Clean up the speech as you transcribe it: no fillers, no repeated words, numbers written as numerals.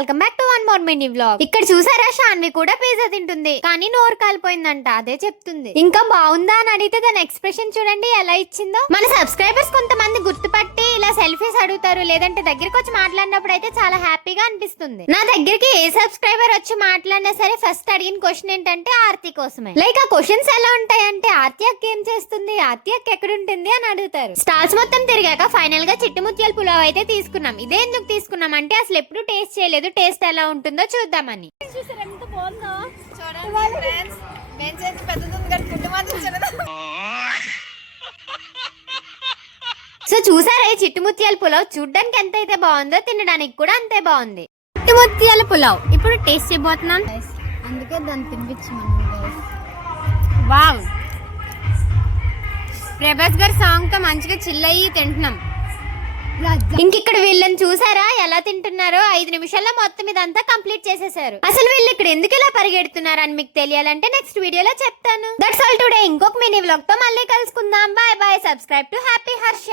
Welcome back to one more mini vlog. ఇక్కడ చూసారా, శాన్వి కూడా పిజ్జా తింటుంది, కానీ నోరు కాలిపోయిందంట. అదే చెప్తుంది. ఇంకా బాగుందా అని అడిగితే దాని ఎక్స్ప్రెషన్ చూడండి ఎలా ఇచ్చిందో. మన సబ్స్క్రైబర్స్ కొంతమంది గుర్తుపట్టి ఇలా సెల్ఫీస్ అడుగుతారు, లేదంటే దగ్గరికి వచ్చి మాట్లాడినప్పుడు అయితే చాలా హ్యాపీగా అనిపిస్తుంది. నా దగ్గరికి ఏ సబ్స్క్రైబర్ వచ్చి మాట్లాడినా సరే ఫస్ట్ అడిగిన క్వశ్చన్ ఏంటంటే ఆర్తి కోసమే. లైక్ ఆ క్వశ్చన్స్ ఎలా ఉంటాయంటే, ఆర్తి అక్క ఏం చేస్తుంది, ఆర్తి అక్క ఎక్కడుంటుంది అని అడుగుతారు. స్టాల్స్ మొత్తం తిరిగాక ఫైనల్ గా చిట్టు ముత్యాల పులావ్ అయితే తీసుకున్నాం. ఇదే ఎందుకు తీసుకున్నాం అంటే అసలు ఎప్పుడు టేస్ట్ చేయలేదు, టేస్ట్ ఎలా ఉంటుందో చూద్దామని. సో చూసారా, ఈ చిట్టు ముత్యాల పులావ్ చూడ్డానికి ఎంత అయితే బాగుందో తినడానికి కూడా అంతే బాగుంది. చిట్టు ముత్యాల పులావ్ ఇప్పుడు టేస్ట్ చేయబోతున్నాం, అందుకే దాన్ని తినిపించాను. వావ్, ప్రభాస్ గారి సాంగ్ తో మంచిగా చిల్ అయ్యి తింటున్నాం. ఇంకిక్కడ వీళ్ళని చూసారా ఎలా తింటున్నారో, 5 నిమిషాల్లో మొత్తం ఇదంతా కంప్లీట్ చేసేసారు. అసలు వీళ్ళు ఇక్కడ ఎందుకు ఇలా పరిగెడుతున్నారు అని మీకు తెలియాలంటే నెక్స్ట్ వీడియోలో చెప్తాను. That's all today. ఇంకొక మినీ వ్లాగ్ తో మళ్ళీ కలుసుకుందాం. Bye bye. Subscribe to happy Harsha.